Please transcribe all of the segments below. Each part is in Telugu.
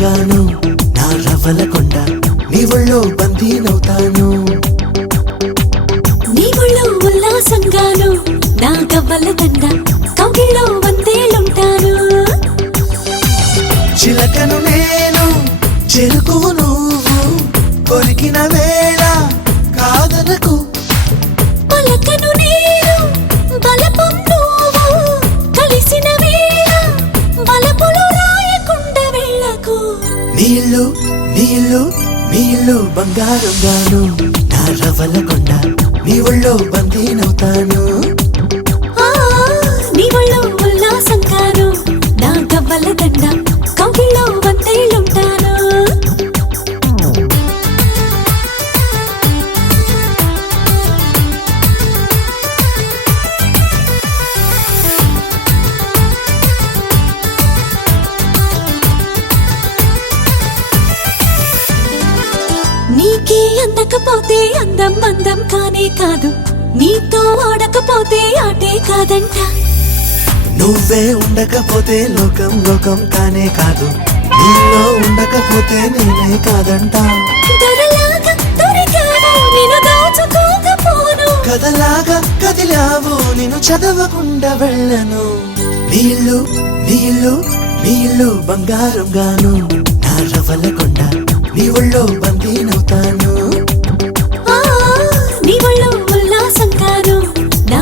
గాను నా రవ్వల కొండ నీ ఒళ్ళో బందీనవుతాను నీ ఒళ్ళో ఉల్లాసంగాను నా గవ్వల దండ కౌగిల్లో వందేలుంటాను చిలకను నేను చెరుకువు నువ్వు కొరికిన వేళ కాదనకు పలకను నేను బలపం నువ్వు కలిసిన వేళ బలపులు రాయకుండా వెళ్ళకు నీళ్ళు నీళ్ళు నీళ్ళు బంగారం గాను నా రవ్వల కొండ నీ ఒళ్ళో బందీనవుతాను నీ ఒళ్ళో ఉల్లాసంగాను నా గవ్వల దండ కౌగిల్లో వందేలుంటాను నీకే అందకపోతే అందం అందం కానే కాదు నీతో ఆడకపోతే ఆటే కాదంట నువ్వే ఉండకపోతే లోకం లోకం కానే కాదు నీలో ఉండకపోతే నేనే కాదంట దొరలాగా దొరికావు నిన్ను దాచుకోకపోను కథలాగా కదిలావు నిన్ను చదవకుండా వెళ్ళను నీళ్ళు నీళ్ళు నీళ్ళు బంగారం గాను నా రవ్వల కొండ నీ ఒళ్ళో బందీనవుతాను నీ ఒళ్ళో ఉల్లాసంగాను నా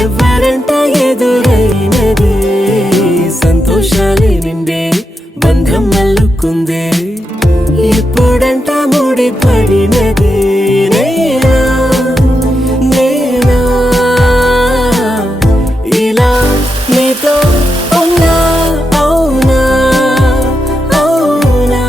ఎవరంట ఎదురైనదే సంతోషాలే నిండే బంధం అల్లుకుందే ఎప్పుడంట ముడి పడినదే నేనా నేనా ఇలా నీతో ఉన్నా అవునా అవునా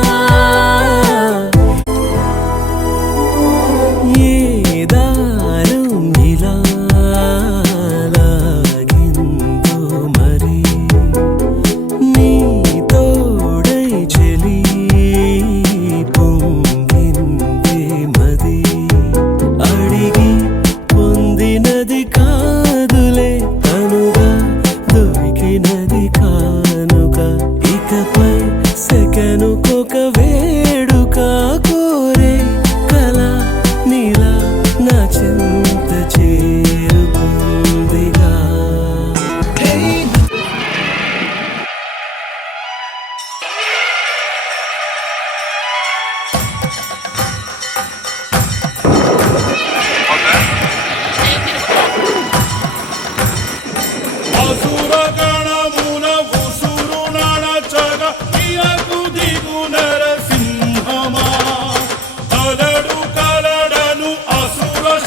సెకనుకొక వేడుక కోరే కళ నీలా నా చింత చేరుకుందిగా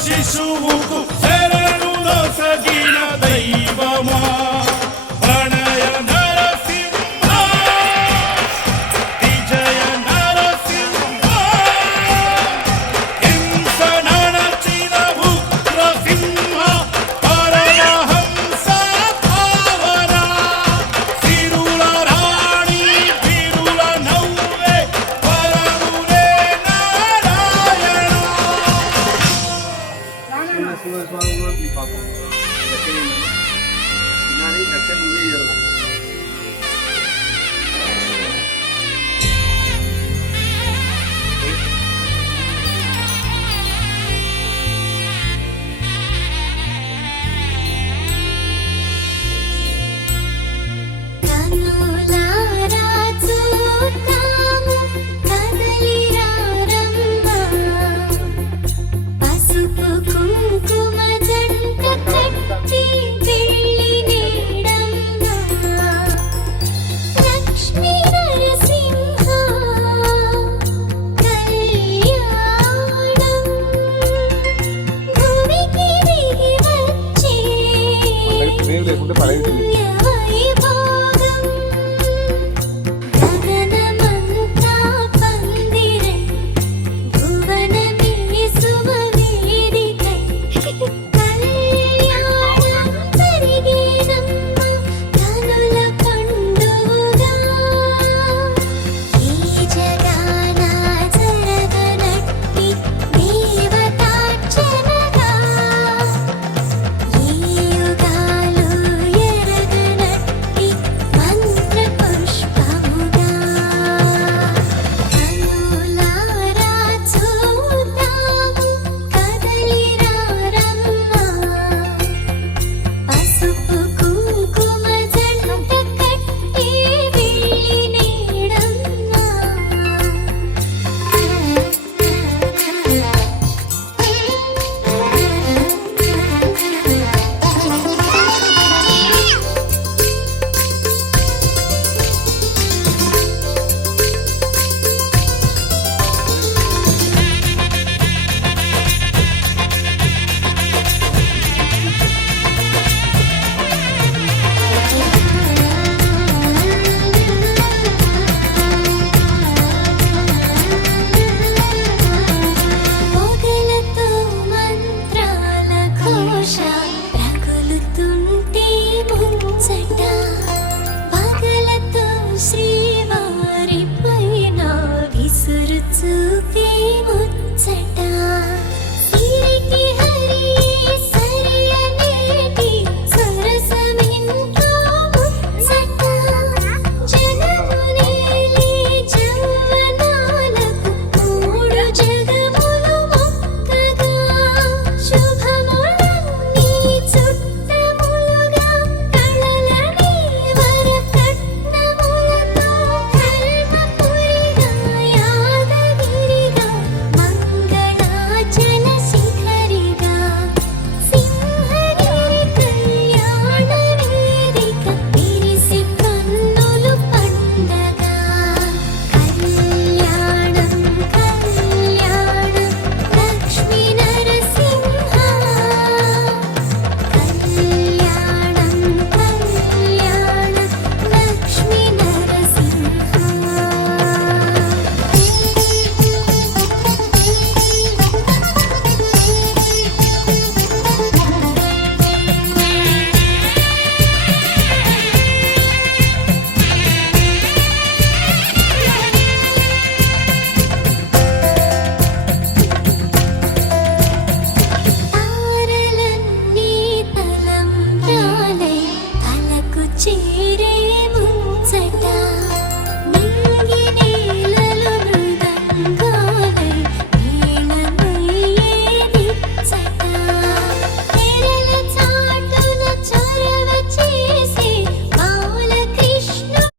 శిశువుకు శరణు నొసగిన దైవమా ప్రణయ నరసింహ విజయ నరసింహ హింస నడచిన ఉగ్రసింహ పరమహంస భావన సిరుల రాణి విరుల నవ్వే పరములే Narayana Sudah semua di pakai. Ini aceh beli ya.